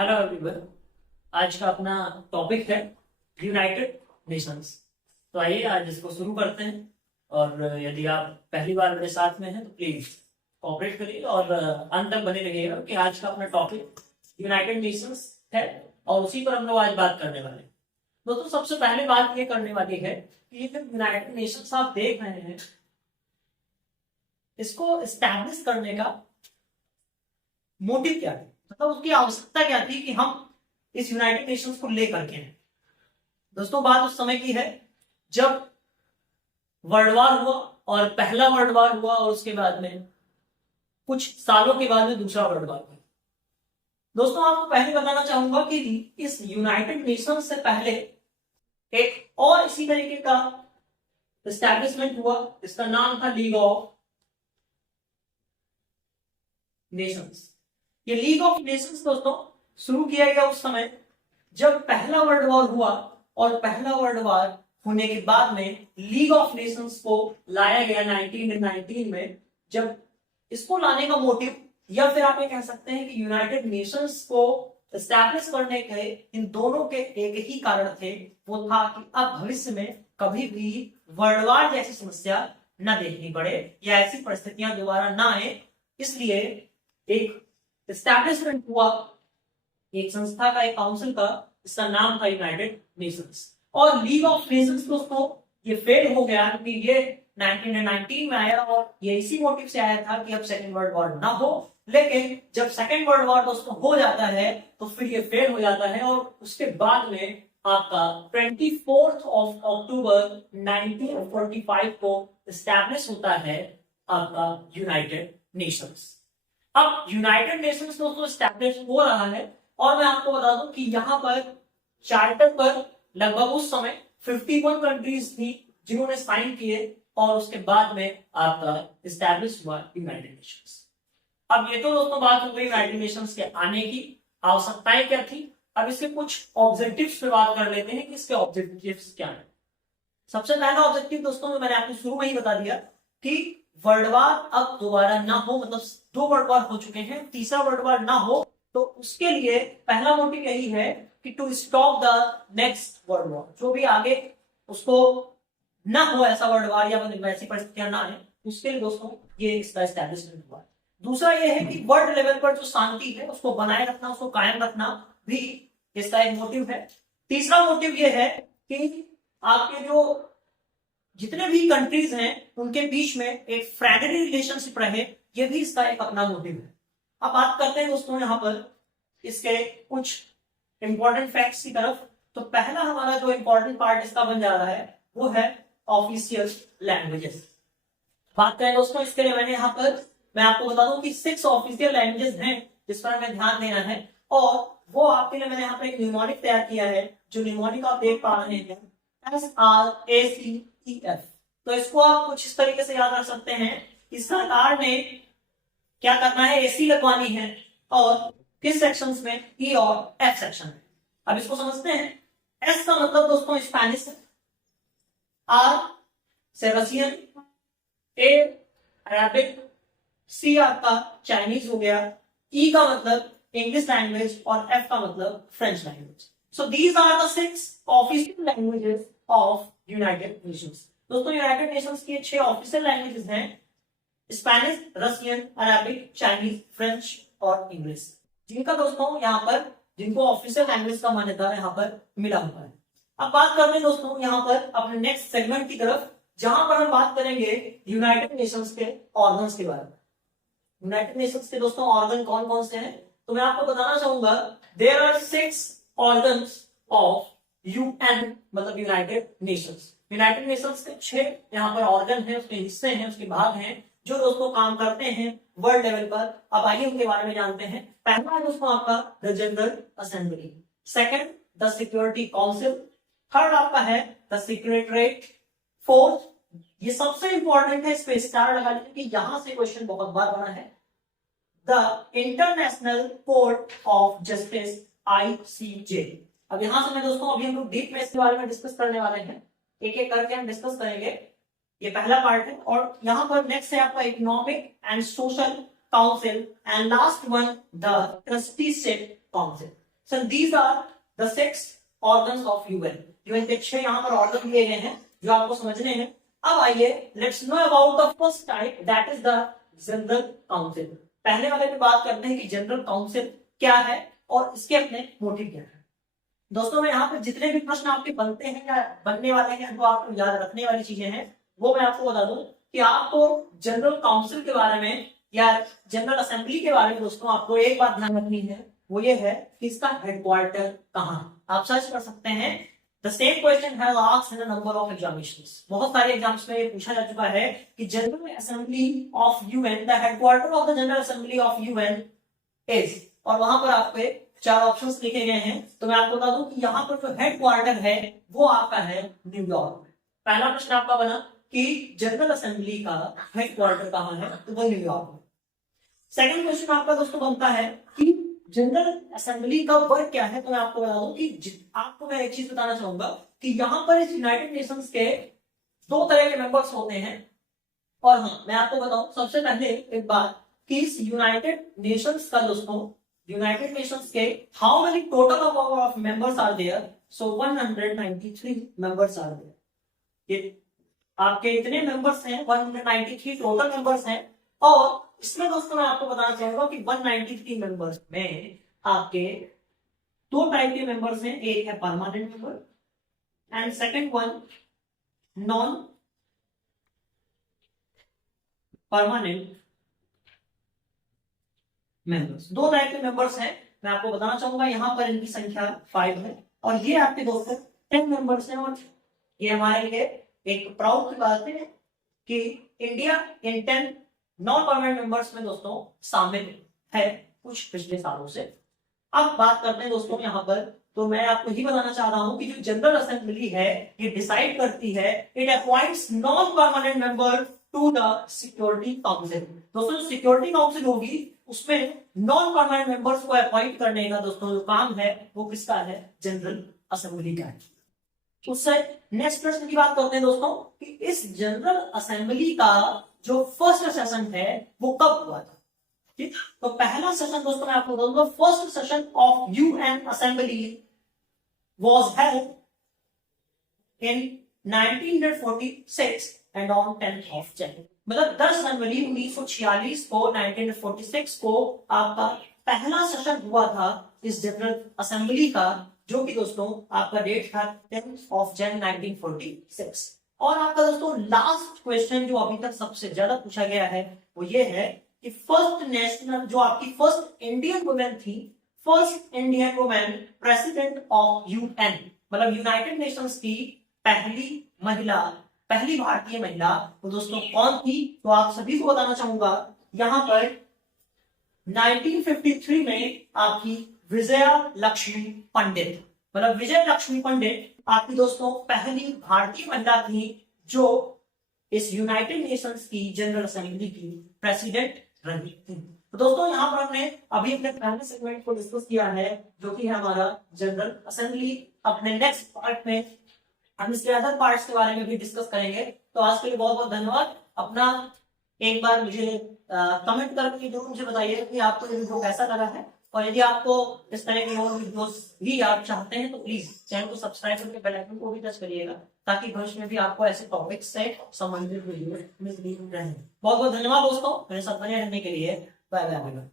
Hello everyone. आज का अपना टॉपिक है यूनाइटेड नेशंस। तो आइए आज इसको शुरू करते हैं। और यदि आप पहली बार मेरे साथ में हैं तो प्लीज कोऑपरेट करिए और अंत तक बने रहिएगा कि आज का अपना टॉपिक यूनाइटेड नेशंस है और उसी पर हम लोग आज बात करने वाले हैं। दोस्तों, सबसे पहले बात ये करने वाली है कि ये जो यूनाइटेड नेशंस आप देख रहे हैं, इसको एस्टैब्लिश करने का मोटिव क्या है, मतलब उसकी आवश्यकता क्या थी कि हम इस यूनाइटेड नेशंस को लेकर के हैं। दोस्तों, बात उस समय की है जब वर्ल्ड वार हुआ और पहला वर्ल्ड वार हुआ और उसके बाद में कुछ सालों के बाद में दूसरा वर्ल्ड वार हुआ। दोस्तों, आपको पहले बताना चाहूंगा कि इस यूनाइटेड नेशंस से पहले एक और इसी तरीके का एस्टैब्लिशमेंट हुआ, इसका नाम था लीग ऑफ नेशंस। ये लीग ऑफ नेशंस दोस्तों शुरू किया गया उस समय जब पहला वर्ल्ड वॉर हुआ और पहला वर्ल्ड वॉर होने के बाद में लीग ऑफ नेशंस को लाया गया 1919 में। जब इसको लाने का मोटिव, या फिर आप ये कह सकते हैं कि यूनाइटेड नेशंस को एस्टैब्लिश करने के इन दोनों के एक ही कारण थे, वो था कि अब भविष्य में कभी भी वर्ल्ड वॉर जैसी समस्या न देखनी पड़े या ऐसी परिस्थितियां दोबारा ना आए। इसलिए एक एस्टैब्लिशमेंट हुआ एक संस्था का, एक काउंसिल का, इसका नाम था यूनाइटेड नेशंस। और लीग ऑफ नेशंस दोस्तों ये फेल हो गया क्योंकि ये 1919 में आया और ये इसी मोटिव से आया था कि अब सेकेंड वर्ल्ड वॉर ना हो। लेकिन जब सेकेंड वर्ल्ड वॉर दोस्तों हो जाता है तो फिर ये फेल हो जाता है और उसके बाद में आपका 24 अक्टूबर 1945 को एस्टैब्लिश होता है आपका यूनाइटेड नेशंस। अब यूनाइटेड नेशंस दोस्तों एस्टैब्लिश हो रहा है और मैं आपको बता दूं कि यहां पर चार्टर पर लगभग उस समय 51 कंट्रीज थी जिन्होंने साइन किए और उसके बाद में आपका एस्टैब्लिश हुआ यूनाइटेड नेशंस। अब ये तो दोस्तों बात हो गई यूनाइटेड नेशंस के आने की, आवश्यकताएं क्या थी। अब इसके कुछ ऑब्जेक्टिव्स पे बात कर लेते हैं कि इसके ऑब्जेक्टिव्स क्या है। सबसे पहला ऑब्जेक्टिव दोस्तों मैंने आपको शुरू में ही बता दिया कि वर्ल्ड वार अब दोबारा ना हो, मतलब 2 वर्ल्ड वार हो चुके हैं, तीसरा वर्ल्ड वार ना हो। तो उसके लिए पहला मोटिव यही है कि to stop the next world war, जो भी आगे उसको ना हो ऐसा वर्ल्ड वार या वैसी परिस्थितियां ना आए, उसके लिए दोस्तों ये इसका एस्टैब्लिशमेंट हुआ। दूसरा ये है कि वर्ल्ड लेवल पर जो शांति है उसको बनाए रखना, उसको कायम रखना भी इसका एक मोटिव है। तीसरा मोटिव ये है कि आपके जो जितने भी कंट्रीज हैं उनके बीच में एक फ्रेंडली रिलेशनशिप रहे, ये भी इसका एक अपना मोटिव है। अब बात करते हैं दोस्तों यहाँ पर इसके कुछ इंपॉर्टेंट फैक्ट्स की तरफ। तो पहला हमारा जो इंपॉर्टेंट पार्ट इसका बन जा रहा है वो है ऑफिशियल लैंग्वेजेस। बात करें दोस्तों इसके लिए मैं आपको बता दूं कि 6 ऑफिशियल लैंग्वेजेस हैं जिस पर हमें ध्यान देना है और वो आपके लिए मैंने यहाँ पर एक न्यूमोनिक तैयार किया है। जो न्यूमोनिक आप देख पा रहे हैं SRACEF। तो इसको आप कुछ इस तरीके से याद रख सकते हैं कि सरकार ने क्या करना है, एसी लगवानी है और किस सेक्शंस में, ई और एफ सेक्शन में। अब इसको समझते हैं। एस का मतलब दोस्तों स्पेनिश, आर से रशियन, ए अरेबिक, सी आपका चाइनीज हो गया, ई का मतलब इंग्लिश लैंग्वेज और एफ का मतलब French language. So these are the 6 official languages of United Nations. दोस्तों यूनाइटेड नेशंस की 6 ऑफिशियल लैंग्वेजेस हैं, Spanish, Russian, Arabic, Chinese, French और इंग्लिश, जिनका दोस्तों यहाँ पर जिनको ऑफिशियल लैंग्वेज का मान्यता यहाँ पर मिला हुआ है। अब बात करते हैं दोस्तों यहाँ पर अपने नेक्स्ट सेगमेंट की तरफ, जहां पर हम बात करेंगे यूनाइटेड नेशंस के ऑर्गन्स के बारे में। यूनाइटेड नेशंस के दोस्तों ऑर्गन कौन कौन से हैं, तो मैं आपको बताना चाहूंगा there are 6 organs of UN, मतलब यूनाइटेड नेशंस। यूनाइटेड नेशंस के 6 यहाँ पर ऑर्गन है, उसके हिस्से हैं, उसके भाग हैं जो दोस्तों काम करते हैं वर्ल्ड लेवल पर। अब आइए उनके बारे में जानते हैं। पहला है दोस्तों आपका the general assembly, second the security council, third आपका है द सेक्रेटरीट, फोर्थ, ये सबसे इंपॉर्टेंट है, इस पे स्टार लगा लीजिए कि यहां से क्वेश्चन बहुत बार बना है, the international court of justice ICJ। अब यहां से मैं दोस्तों अभी हम लोग डीप में इसके बारे में डिस्कस करने वाले हैं, एक एक करके हम डिस्कस करेंगे। ये पहला पार्ट है और यहाँ पर नेक्स्ट है आपका economic and social council and last one the trusteeship council. So these are the 6 organs of UN. UN के 6 यहाँ पर ऑर्गन दिए गए हैं जो आपको समझने हैं। अब आइए let's know about the first type, that is the general council. पहले वाले पे बात करते हैं कि जनरल काउंसिल क्या है और इसके अपने मोटिव क्या है। दोस्तों मैं यहाँ पर जितने भी प्रश्न आपके बनते हैं या बनने वाले हैं, जो आपको याद रखने वाली चीजें हैं, वो मैं आपको बता दूं कि आपको जनरल काउंसिल के बारे में या जनरल असेंबली के बारे में दोस्तों आपको एक बात ध्यान रखनी है, वो ये है कि इसका हेडक्वार्टर कहाँ। आप सर्च कर सकते हैं, the same question has asked in a number of examinations. बहुत सारे एग्जाम्स में ये पूछा जा चुका है कि general assembly of UN, the headquarter of the general assembly of UN is, और वहां पर आपके 4 ऑप्शंस लिखे गए हैं। तो मैं आपको बता दूं कि यहाँ पर जो हेडक्वार्टर है वो आपका है न्यूयॉर्क। पहला प्रश्न आपका बना कि जनरल असेंबली का हेडक्वार्टर कहाँ है, तो वो न्यूयॉर्क में। सेकंड क्वेश्चन आपका दोस्तों बनता है कि जनरल असेंबली का वर्क क्या है। तो मैं आपको बता दूं कि आपको मैं एक चीज बताना चाहूंगा कि यहाँ पर इस यूनाइटेड नेशंस के 2 तरह के मेंबर्स होते हैं। और हाँ, मैं आपको बताऊं सबसे पहले एक बात कि इस यूनाइटेड नेशंस का दोस्तों, यूनाइटेड नेशंस के how many total of members are there, so 193 members are there. ये आपके इतने मेंबर्स हैं, 193 टोटल मेंबर्स हैं। और इसमें दोस्तों मैं आपको बताना चाहूंगा कि 193 मेंबर्स में आपके 2 टाइप के मेंबर्स हैं, एक है permanent member and second one non permanent members. 2 type के मेंबर्स हैं, मैं आपको बताना चाहूंगा। यहाँ पर इनकी संख्या 5 है और ये आपके दोस्तों 10 मेंबर्स हैं। और ये हमारे लिए एक प्राउड की बात है कि India in 10 non permanent members में दोस्तों शामिल है कुछ पिछले सालों से। अब बात करते हैं दोस्तों यहाँ पर, तो मैं आपको ही बताना चाह रहा हूं कि जो जनरल असेंबली है ये डिसाइड करती है, it appoints non permanent member to the security council. दोस्तों जो सिक्योरिटी काउंसिल होगी उसमें नॉन परमानेंट मेंबर्स को अपॉइंट करने का दोस्तों जो काम है वो किसका है, जनरल असेंबली का है। उससे नेक्स्ट प्रश्न की बात करते हैं दोस्तों कि इस जनरल असेंबली का जो फर्स्ट सेशन है वो कब हुआ था। ठीक, तो पहला सेशन दोस्तों मैं आपको बताऊंगा, first session of UN assembly was held in 1946 and on 10th of January. मतलब 10 जनवरी 1946 को 1946 को आपका पहला सेशन हुआ था इस जनरल असेंबली का, जो कि दोस्तों आपका डेट था 10th ऑफ जनवरी 1946। और आपका दोस्तों लास्ट क्वेश्चन जो अभी तक सबसे ज्यादा पूछा गया है वो ये है कि फर्स्ट नेशनल, जो आपकी फर्स्ट इंडियन वुमेन थी, first Indian women president of UN, मतलब यूनाइटेड नेशंस की पहली महिला, पहली भारतीय महिला, तो दोस्तों कौन थी। तो आप सभी को बताना चाहूंगा यहाँ पर 1953 में आपकी विजया लक्ष्मी पंडित, मतलब विजय लक्ष्मी पंडित आपकी दोस्तों पहली भारतीय महिला थी जो इस यूनाइटेड नेशंस की जनरल असेंबली की प्रेसिडेंट रही थी। तो दोस्तों यहाँ पर हमने अभी अपने पहले सेगमेंट को डिस्कस किया है जो कि है हमारा जनरल असेंबली। अपने नेक्स्ट पार्ट में हम इसके अदर पार्ट्स के बारे में भी डिस्कस करेंगे। तो आज के लिए बहुत बहुत धन्यवाद। अपना एक बार मुझे कमेंट करके जरूर मुझे बताइए कि आपको ये वीडियो कैसा लगा है, और यदि आपको इस तरह के और वीडियोस भी आप चाहते हैं तो प्लीज चैनल को सब्सक्राइब करके बेल आइकन को भी टच करिएगा, ताकि भविष्य में भी आपको ऐसे टॉपिक्स से संबंधित वीडियो मिलती रहे। बहुत बहुत धन्यवाद दोस्तों मेरे साथ बने रहने के लिए। Bye bye.